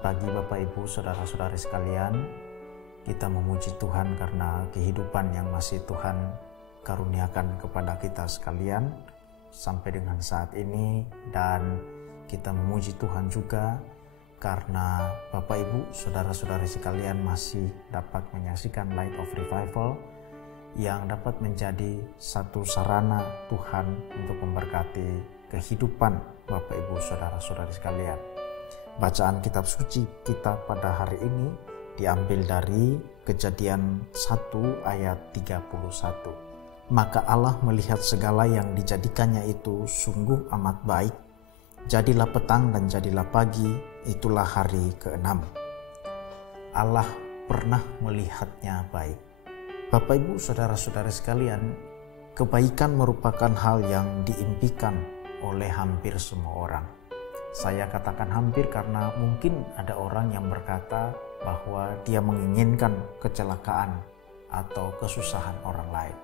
Selamat pagi Bapak Ibu, Saudara-saudari sekalian. Kita memuji Tuhan karena kehidupan yang masih Tuhan karuniakan kepada kita sekalian sampai dengan saat ini. Dan kita memuji Tuhan juga karena Bapak Ibu, Saudara-saudari sekalian masih dapat menyaksikan Light of Revival yang dapat menjadi satu sarana Tuhan untuk memberkati kehidupan Bapak Ibu, Saudara-saudari sekalian. Bacaan kitab suci kita pada hari ini diambil dari Kejadian 1 ayat 31. Maka Allah melihat segala yang dijadikannya itu sungguh amat baik. Jadilah petang dan jadilah pagi, itulah hari ke-6. Allah pernah melihatnya baik. Bapak Ibu, Saudara-saudari sekalian, kebaikan merupakan hal yang diimpikan oleh hampir semua orang. Saya katakan hampir karena mungkin ada orang yang berkata bahwa dia menginginkan kecelakaan atau kesusahan orang lain.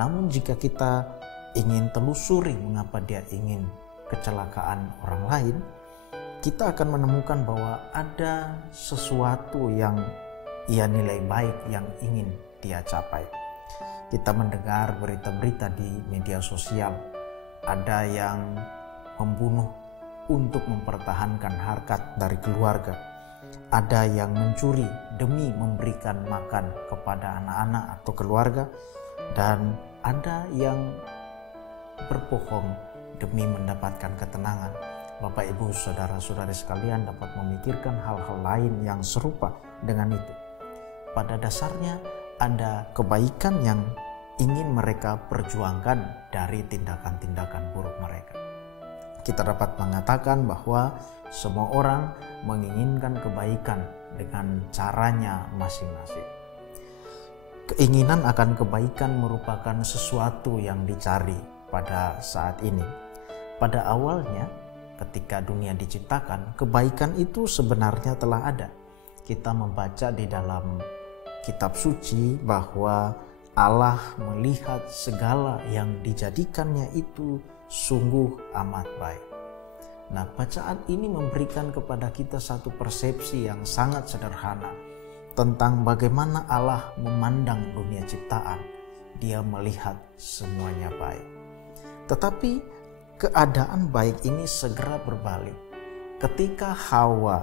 Namun jika kita ingin telusuri mengapa dia ingin kecelakaan orang lain, kita akan menemukan bahwa ada sesuatu yang ia nilai baik yang ingin dia capai. Kita mendengar berita-berita di media sosial, ada yang membunuh untuk mempertahankan harkat dari keluarga. Ada yang mencuri demi memberikan makan kepada anak-anak atau keluarga. Dan ada yang berbohong demi mendapatkan ketenangan. Bapak Ibu, Saudara-saudari sekalian dapat memikirkan hal-hal lain yang serupa dengan itu. Pada dasarnya ada kebaikan yang ingin mereka perjuangkan dari tindakan-tindakan buruk mereka. Kita dapat mengatakan bahwa semua orang menginginkan kebaikan dengan caranya masing-masing. Keinginan akan kebaikan merupakan sesuatu yang dicari pada saat ini. Pada awalnya, ketika dunia diciptakan, kebaikan itu sebenarnya telah ada. Kita membaca di dalam kitab suci bahwa Allah melihat segala yang dijadikannya itu sungguh amat baik. Nah, bacaan ini memberikan kepada kita satu persepsi yang sangat sederhana tentang bagaimana Allah memandang dunia ciptaan. Dia melihat semuanya baik. Tetapi keadaan baik ini segera berbalik ketika Hawa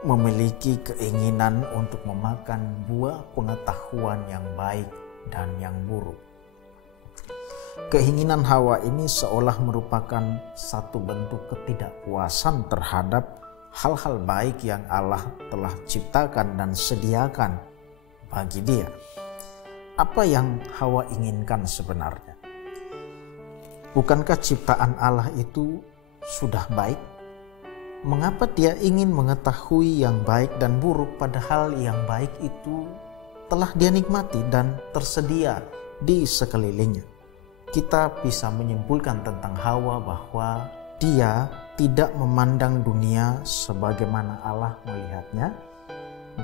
memiliki keinginan untuk memakan buah pengetahuan yang baik dan yang buruk. Keinginan Hawa ini seolah merupakan satu bentuk ketidakpuasan terhadap hal-hal baik yang Allah telah ciptakan dan sediakan bagi dia. Apa yang Hawa inginkan sebenarnya? Bukankah ciptaan Allah itu sudah baik? Mengapa dia ingin mengetahui yang baik dan buruk padahal yang baik itu telah dia nikmati dan tersedia di sekelilingnya? Kita bisa menyimpulkan tentang Hawa bahwa dia tidak memandang dunia sebagaimana Allah melihatnya.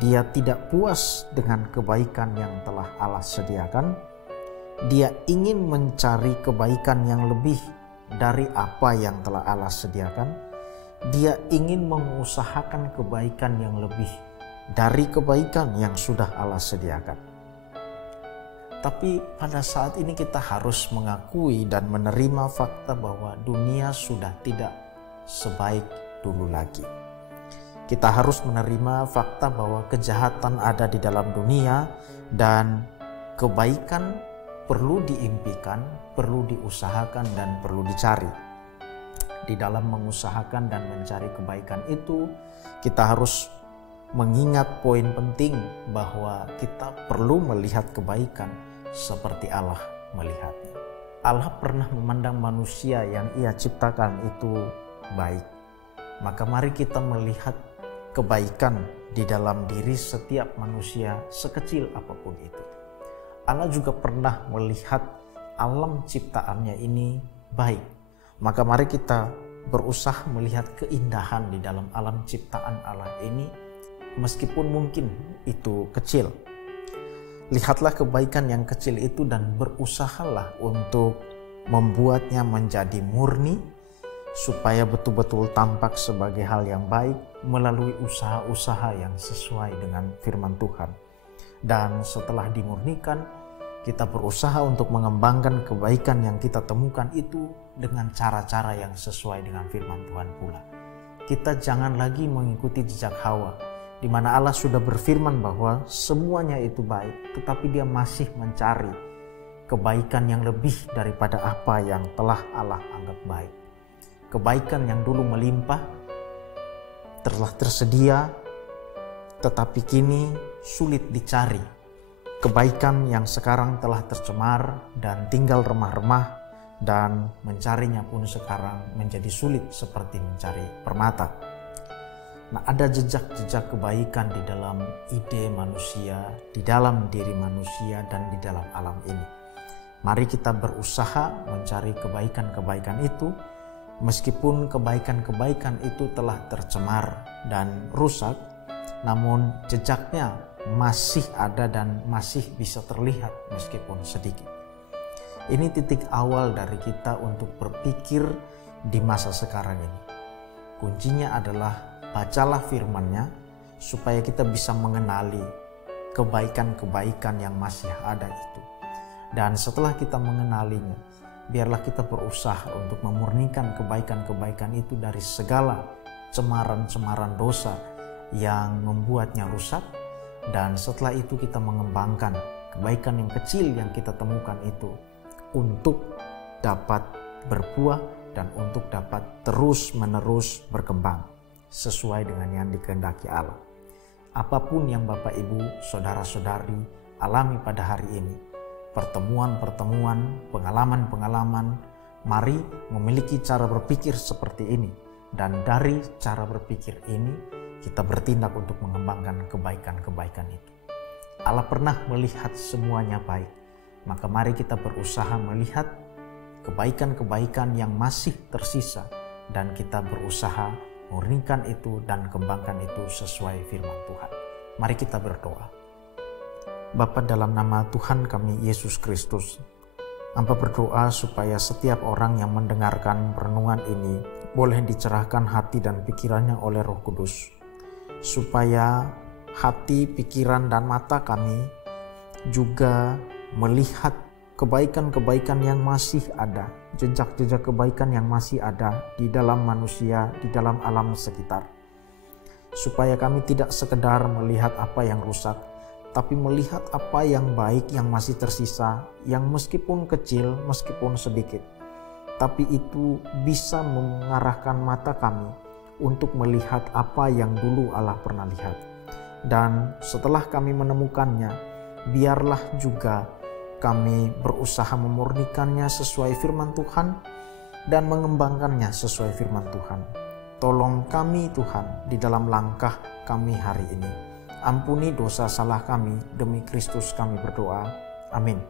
Dia tidak puas dengan kebaikan yang telah Allah sediakan. Dia ingin mencari kebaikan yang lebih dari apa yang telah Allah sediakan. Dia ingin mengusahakan kebaikan yang lebih dari kebaikan yang sudah Allah sediakan. Tapi pada saat ini kita harus mengakui dan menerima fakta bahwa dunia sudah tidak sebaik dulu lagi. Kita harus menerima fakta bahwa kejahatan ada di dalam dunia dan kebaikan perlu diimpikan, perlu diusahakan dan perlu dicari. Di dalam mengusahakan dan mencari kebaikan itu, kita harus mengingat poin penting bahwa kita perlu melihat kebaikan seperti Allah melihatnya. Allah pernah memandang manusia yang Ia ciptakan itu baik. Maka mari kita melihat kebaikan di dalam diri setiap manusia sekecil apapun itu. Allah juga pernah melihat alam ciptaannya ini baik. Maka mari kita berusaha melihat keindahan di dalam alam ciptaan Allah ini meskipun mungkin itu kecil. Lihatlah kebaikan yang kecil itu dan berusahalah untuk membuatnya menjadi murni supaya betul-betul tampak sebagai hal yang baik melalui usaha-usaha yang sesuai dengan firman Tuhan. Dan setelah dimurnikan, kita berusaha untuk mengembangkan kebaikan yang kita temukan itu dengan cara-cara yang sesuai dengan firman Tuhan pula. Kita jangan lagi mengikuti jejak Hawa, di mana Allah sudah berfirman bahwa semuanya itu baik, tetapi dia masih mencari kebaikan yang lebih daripada apa yang telah Allah anggap baik. Kebaikan yang dulu melimpah, telah tersedia, tetapi kini sulit dicari. Kebaikan yang sekarang telah tercemar dan tinggal remah-remah, dan mencarinya pun sekarang menjadi sulit seperti mencari permata. Nah, ada jejak-jejak kebaikan di dalam ide manusia, di dalam diri manusia, dan di dalam alam ini. Mari kita berusaha mencari kebaikan-kebaikan itu, meskipun kebaikan-kebaikan itu telah tercemar dan rusak, namun jejaknya masih ada dan masih bisa terlihat meskipun sedikit. Ini titik awal dari kita untuk berpikir di masa sekarang ini. Kuncinya adalah bacalah firman-Nya supaya kita bisa mengenali kebaikan-kebaikan yang masih ada itu. Dan setelah kita mengenalinya, biarlah kita berusaha untuk memurnikan kebaikan-kebaikan itu dari segala cemaran-cemaran dosa yang membuatnya rusak. Dan setelah itu kita mengembangkan kebaikan yang kecil yang kita temukan itu untuk dapat berbuah dan untuk dapat terus-menerus berkembang sesuai dengan yang dikehendaki Allah. Apapun yang Bapak, Ibu, Saudara-saudari alami pada hari ini, pertemuan-pertemuan, pengalaman-pengalaman, mari memiliki cara berpikir seperti ini. Dan dari cara berpikir ini, kita bertindak untuk mengembangkan kebaikan-kebaikan itu. Allah pernah melihat semuanya baik. Maka mari kita berusaha melihat kebaikan-kebaikan yang masih tersisa dan kita berusaha murnikan itu dan kembangkan itu sesuai firman Tuhan. Mari kita berdoa. Bapa, dalam nama Tuhan kami Yesus Kristus, Hamba berdoa supaya setiap orang yang mendengarkan renungan ini boleh dicerahkan hati dan pikirannya oleh Roh Kudus, supaya hati, pikiran, dan mata kami juga melihat kebaikan-kebaikan yang masih ada, jejak-jejak kebaikan yang masih ada di dalam manusia, di dalam alam sekitar. Supaya kami tidak sekedar melihat apa yang rusak, tapi melihat apa yang baik yang masih tersisa, yang meskipun kecil, meskipun sedikit, tapi itu bisa mengarahkan mata kami untuk melihat apa yang dulu Allah pernah lihat. Dan setelah kami menemukannya, biarlah juga kami berusaha memurnikannya sesuai firman Tuhan dan mengembangkannya sesuai firman Tuhan. Tolong kami Tuhan di dalam langkah kami hari ini. Ampuni dosa salah kami, demi Kristus kami berdoa. Amin.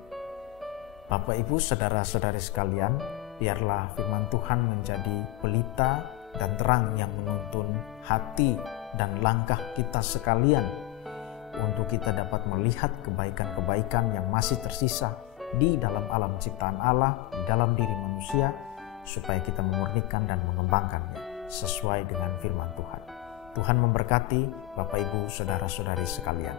Bapak, Ibu, Saudara-saudari sekalian, biarlah firman Tuhan menjadi pelita dan terang yang menuntun hati dan langkah kita sekalian, untuk kita dapat melihat kebaikan-kebaikan yang masih tersisa di dalam alam ciptaan Allah, di dalam diri manusia, supaya kita memurnikan dan mengembangkannya sesuai dengan firman Tuhan. Tuhan memberkati Bapak, Ibu, Saudara-saudari sekalian.